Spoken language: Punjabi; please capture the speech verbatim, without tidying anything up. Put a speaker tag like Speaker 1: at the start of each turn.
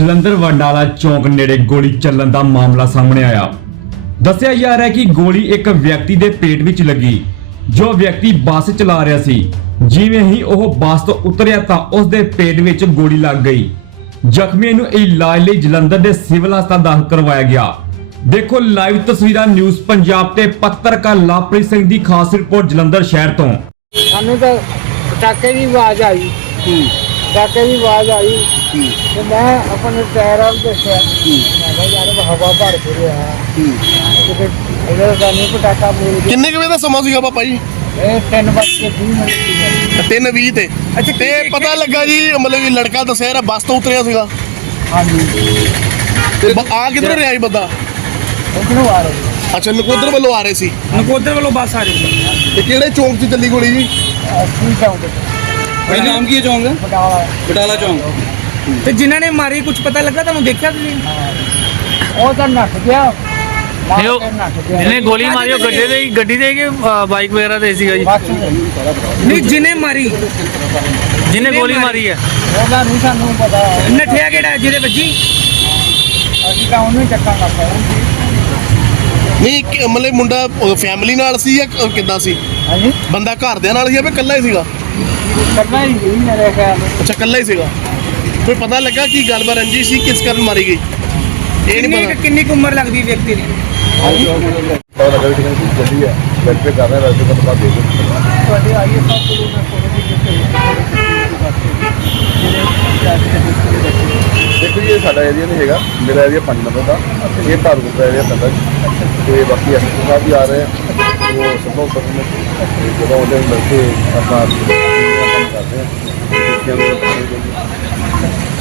Speaker 1: ਜਲੰਧਰ ਵਡਾਲਾ ਚੌਂਕ ਨੇੜੇ ਗੋਲੀ ਚੱਲਣ ਦਾ ਮਾਮਲਾ ਸਾਹਮਣੇ ਆਇਆ। ਦੱਸਿਆ ਜਾ ਰਿਹਾ ਹੈ ਕਿ ਗੋਲੀ ਇੱਕ ਵਿਅਕਤੀ ਦੇ ਪੇਟ ਵਿੱਚ ਲੱਗੀ, ਜੋ ਵਿਅਕਤੀ ਬੱਸ ਚਲਾ ਰਿਹਾ ਸੀ। ਜਿਵੇਂ ਹੀ ਉਹ ਬੱਸ ਤੋਂ ਉਤਰਿਆ ਤਾਂ ਉਸ ਦੇ ਪੇਟ ਵਿੱਚ ਗੋਲੀ ਲੱਗ ਗਈ। ਜ਼ਖਮੀ ਨੂੰ ਇਲਾਜ ਲਈ ਜਲੰਧਰ ਦੇ ਸਿਵਲ ਹਸਪਤਾਲ ਦਾਖਲ ਕਰਵਾਇਆ ਗਿਆ। ਦੇਖੋ ਲਾਈਵ ਤਸਵੀਰਾਂ ਨਿਊਜ਼ ਪੰਜਾਬ ਤੇ ਪੱਤਰਕਾਰ ਲਵਪ੍ਰੀਤ ਸਿੰਘ ਦੀ ਖਾਸ ਰਿਪੋਰਟ ਜਲੰਧਰ ਸ਼ਹਿਰ ਤੋਂ।
Speaker 2: ਸਾਨੂੰ ਤਾਂ ਪਟਾਕੇ ਦੀ ਆਵਾਜ਼ ਆਈ, ਪਟਾਕੇ ਦੀ ਆਵਾਜ਼ ਆਈ ਤੇ ਮੈਂ ਆਪਣੇ ਟਾਇਰਾਂ ਨੂੰ ਦੇਖਿਆ, ਮੈਂ ਕਿਹਾ ਯਾਰ ਹਵਾ ਭਰ ਕੇ ਰਿਹਾ ਕਿਤੇ ਇਹਦਾ ਤਾਂ ਨਹੀਂ ਪਟਾਕਾ ਮਿਲ ਗਿਆ।
Speaker 3: ਕਿੰਨੇ ਕੁ ਵਜੇ ਦਾ ਸਮਾਂ ਸੀਗਾ ਪਾਪਾ ਜੀ?
Speaker 2: ਇਹ ਤਿੰਨ ਵੱਜ ਕੇ ਵੀਹ ਮਿੰਟ ਸੀ।
Speaker 3: ਤਿੰਨ ਵੀਹ ਤੇ ਅੱਛਾ, ਤੇ ਪਤਾ ਲੱਗਾ ਜੀ ਮਤਲਬ ਕਿ ਲੜਕਾ ਦੱਸਿਆ ਰਿਹਾ ਬੱਸ ਤੋਂ ਉਤਰਿਆ ਸੀਗਾ।
Speaker 2: ਹਾਂਜੀ,
Speaker 3: ਤੇ ਬ- ਆ ਕਿੱਧਰੋਂ ਰਿਹਾ ਸੀ ਬੰਦਾ?
Speaker 2: ਉਹਨੂੰ ਆ ਰਹੇ
Speaker 3: ਅੱਛਾ, ਨਕੋਦਰ ਵੱਲੋਂ ਆ ਰਹੇ ਸੀ।
Speaker 4: ਨਕੋਦਰ ਵੱਲੋਂ ਬੱਸ ਆ ਰਹੀ ਸੀ।
Speaker 3: ਤੇ ਕਿਹੜੇ ਚੌਂਕ 'ਚ ਚੱਲੀ ਗੋਲੀ ਜੀ?
Speaker 2: ਕੀ ਚਾਹੁੰਦੇ
Speaker 4: ਭਾਈ ਨਾਮ ਕੀ ਹੈ ਚੌਂਕ ਦਾ?
Speaker 2: ਬਟਾਲਾ।
Speaker 4: ਬਟਾਲਾ ਚੌਂਕ। ਤੇ ਜਿਨ੍ਹਾਂ ਨੇ ਮਾਰੀ ਕੁਝ ਪਤਾ ਲੱਗਾ ਤੁਹਾਨੂੰ? ਦੇਖਿਆ ਤੁਸੀਂ?
Speaker 2: ਉਹ ਤਾਂ ਨੱਠ ਗਿਆ,
Speaker 5: ਨਹੀਂ ਉਹ
Speaker 2: ਨੱਠ ਗਿਆ।
Speaker 5: ਇਹਨੇ ਗੋਲੀ ਮਾਰੀ ਉਹ ਗੱਡੀ ਦੇ ਗੱਡੀ ਦੇ ਕਿ ਬਾਈਕ ਵਗੈਰਾ ਤੇ ਸੀਗਾ ਜੀ?
Speaker 2: ਬਸ
Speaker 4: ਨਹੀਂ, ਜਿਹਨੇ ਮਾਰੀ
Speaker 5: ਜਿਹਨੇ ਗੋਲੀ ਮਾਰੀ ਹੈ
Speaker 2: ਉਹਦਾ ਨਹੀਂ ਸਾਨੂੰ ਪਤਾ।
Speaker 4: ਨੱਠਿਆ ਕਿਹੜਾ ਜਿਹਦੇ ਵੱਜੀ?
Speaker 2: ਅਸੀਂ ਤਾਂ ਉਹਨੂੰ ਹੀ ਚੱਕਾਂ ਕਰਦਾ।
Speaker 3: ਨਹੀਂ ਕਿ- ਮਤਲਬ ਮੁੰਡਾ ਫੈਮਿਲੀ ਨਾਲ ਸੀ ਜਾਂ ਕ- ਕਿੱਦਾਂ ਸੀ?
Speaker 2: ਹਾਂਜੀ,
Speaker 3: ਬੰਦਾ ਘਰਦਿਆਂ ਨਾਲ ਸੀ ਜਾਂ ਫਿਰ ਇਕੱਲਾ ਹੀ ਸੀਗਾ?
Speaker 2: ਕਰਨਾ ਹੀ ਨਹੀਂ ਮੇਰੇ ਖਿਆਲ।
Speaker 3: ਅੱਛਾ, ਇਕੱਲਾ ਹੀ ਸੀਗਾ। ਕੋਈ ਪਤਾ ਲੱਗਾ ਕਿ ਗੱਲਬਾਤ ਰੰਜੀ ਸੀ, ਕਿਸ ਕਾਰਨ ਮਾਰੀ ਗਈ? ਇਹ ਨਹੀਂ
Speaker 4: ਕਿੰਨੀ
Speaker 3: ਪਤਾ।
Speaker 4: ਕਿੰਨੀ ਕੁ ਉਮਰ ਲੱਗਦੀ ਵਿਅਕਤੀ ਦੀ?
Speaker 6: ਪਤਾ ਲੱਗਾ ਵੀ ਕਿਹਨੇ ਗੱਡੀ ਹੈ ਵੈਰੀਫਾਈ ਕਰ ਰਿਹਾ, ਵੈਸੇ ਤਾਂ ਬਾਅਦ ਦੇ ਦਿਓ।
Speaker 2: ਤੁਹਾਡੇ ਆਈਏ ਸਾਹਿਬ ਕੋਲੋਂ ਮੈਂ ਫੋਟੋ ਵੀ ਦਿੱਤੀ।
Speaker 6: ਦੇਖੋ ਜੀ, ਇਹ ਸਾਡਾ ਏਰੀਆ ਨਹੀਂ ਹੈਗਾ, ਮੇਰਾ ਏਰੀਆ ਪੰਜ ਨੰਬਰ ਦਾ, ਇਹ ਭਾਰਗੁਪਤ ਦਾ ਏਰੀਆ ਪੈਂਦਾ ਜੀ। ਤੇ ਬਾਕੀ ਐਸ ਪੀ ਸਾਹਿਬ ਵੀ ਆ ਰਹੇ ਆ, ਉਹ ਸੰਭਵ ਕਰਦੇ ਨੇ ਜਦੋਂ ਉਹਦੇ ਮਿਲ ਕੇ ਆਪਾਂ ਕੰਮ ਕਰਦੇ ਆ।